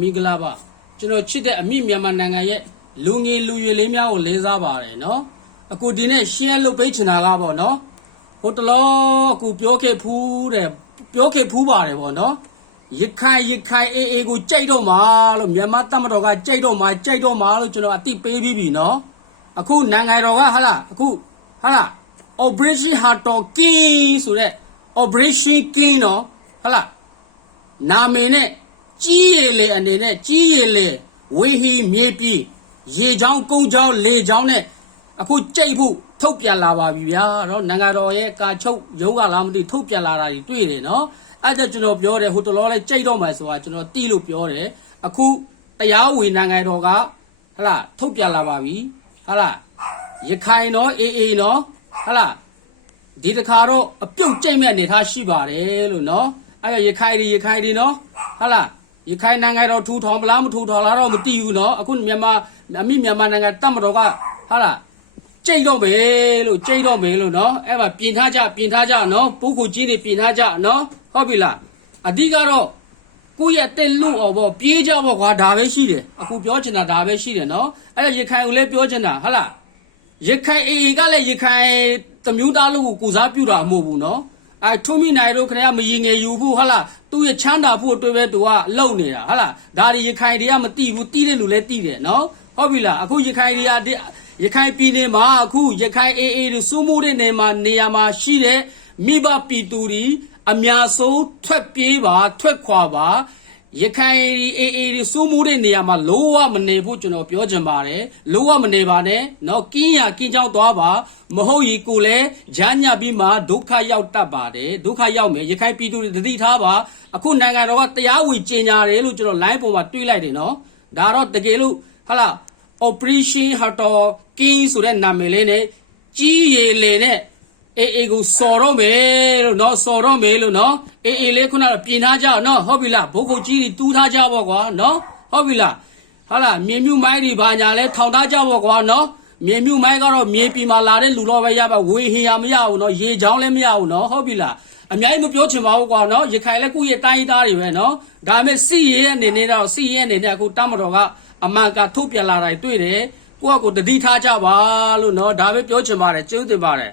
မီဂလာပါကျွန်တော်ချစ်တဲ့အမိမြန်မာနိုင်ငံရဲ့လူငယ်လူရွယ်လေးများကိုလေးစားပါတယ်နော်အခုဒီနေ့ရှင်းလုပ်ပေးချင်တာကပေါ့နော်ဟိုတလောအခုပြောခဲ့ဖူးပါတယ်ပေါ့နော်ရခိုင်အေးကိုကြိုက်တော့မှာလို့မြန်မာတပ်မတော်ကကြိုက်တော့မှာလို့ကျွန်တော်အတိပေးပြီးပြီနော်အခုနိုင်ငံတော်ကဟာလားအခုဟာလား Operation Hato King ဆိုတဲ့ Operation King နော်ဟာလားနာမည်နဲ့ကြီးရည်လေအနေနဲ့ကြီးရည်လေဝေဟီမြေပြည်ရေချောင်းကုန်းချောင်းလေချောင်းနဲ့အခုကြိတ်ဖို့ထုတ်ပြန်လာပါပြီဗျာနော်နိုင်ငံတော်ရဲ့ကာချုပ်ရုံးကလားမသိထုတ်ပြန်လာတာတွေတွေ့တယ်နော်အဲ့ဒါကျွန်တော်ပြောတယ်ဟိုတလောလဲကြိတ်တော့မယ်ဆိုတာကျွန်တော်တီးလို့ပြောတယ်အခုတရားဝင်နိုင်ငံတော်ကဟလာထုတ်ပြန်လာပါပြီဟလာရခိုင်နော်အေးနော်ဟလာဒီတခါတော့အပြုတ်ကြိတ်မဲ့အနေထားရှိပါတယ်လို့နော်အဲ့ရခိုင်တွေနော်ဟလာရခိုင်နိုင်ငံတော်ထူထောင်မလားမထူထောင်လားတော့မသိဘူးနော်အခုမြန်မာနိုင်ငံတပ်မတော်ကဟာလားကြိတ်တော့မယ်လို့နော်အဲ့မှာပြင်ထားကြနော်ပုဂ္ဂိုလ်ကြီးတွေပြင်ထားကြနော်ဟုတ်ပြီလားအဓိကတော့ကိုယ့်ရဲ့တက်လို့အောင်ပေါ့ပြေးကြပေါ့ကွာဒါပဲရှိတယ်အခုပြောချင်တာဒါပဲရှိတယ်နော်အဲ့ဒါရခိုင်ကိုလည်းပြောချင်တာဟာလားရခိုင်အေကလည်းရခိုင်တမျိုးသားလို့ကိုစားပြုတာမဟုတ်ဘူးနော်အဲထုံးမိနိုင်တို့ခရမရင်ငယ်ယူဖို့ဟာလားသူ့ရဲ့ချမ်းသာဖို့အတွက်ပဲသူကလုံနေတာဟာလားဒါတွေရခိုင်တွေကမတိဘူးတိတဲ့လူလည်းတိတယ်နော်ဟုတ်ပြီလားအခုရခိုင်တွေကရခိုင်ပြည်နယ်မှာအခုရခိုင်အေးတွေစိုးမိုးတဲ့နေရာမှာရှိတဲ့မိဘပြည်သူတွေအများဆုံးထွက်ခွာပါရခိုင်အေးတွေစိုးမိုးတဲ့နေရာမှာလုံးဝမနေဖို့ကျွန်တော်ပြောချင်ပါတယ်လုံးဝမနေပါနဲ့เนาะကင်းကြောင်းသွားပါမဟုတ်ရင်ကိုလည်းဂျာညပ်ပြီးမှဒုက္ခရောက်တတ်ပါတယ်ဒုက္ခရောက်မယ်ရခိုင်ပြည်သူတွေတတိထားပါအခုနိုင်ငံတော်ကတရားဝင်ကြေညာတယ်လို့ကျွန်တော် line ပေါ်မှာတွေးလိုက်တယ်เนาะဒါတော့တကယ်လို့ဟာလား Operation Hato King ဆိုတဲ့နာမည်လေးနဲ့ကြီးရည်လေနဲ့အေးကိုစော်တော့မယ်လို့နော်အေးလေးခုနကပြင်ထားကြနော်ဟုတ်ပြီလားဘုတ်ခုတ်ကြီးတွေတူးထားကြပေါ့ကွာနော်ဟုတ်ပြီလားဟာလားမြေမြူမိုင်းတွေဘာညာလဲထောင်ထားကြပေါ့ကွာနော်မြေမြူမိုင်းကတော့မြေပြည်မှာလာတဲ့လူတော့ပဲရပါဝေဟင်ရမရဘူးနော်ရေချောင်းလည်းမရဘူးနော်ဟုတ်ပြီလားအများကြီးမပြောချင်ပါဘူးကွာနော်ရခိုင်လည်းကိုယ့်ရဲ့တိုင်းသားတွေပဲနော်ဒါပေမဲ့စီရဲအနေနဲ့အခုတမတော်ကအမှန်ကထုတ်ပြန်လာတာတွေ့တယ်ကိုယ့်အကိုတတိထားကြပါလို့နော်ဒါပဲပြောချင်ပါတယ်ကျေးဇူးတင်ပါတယ်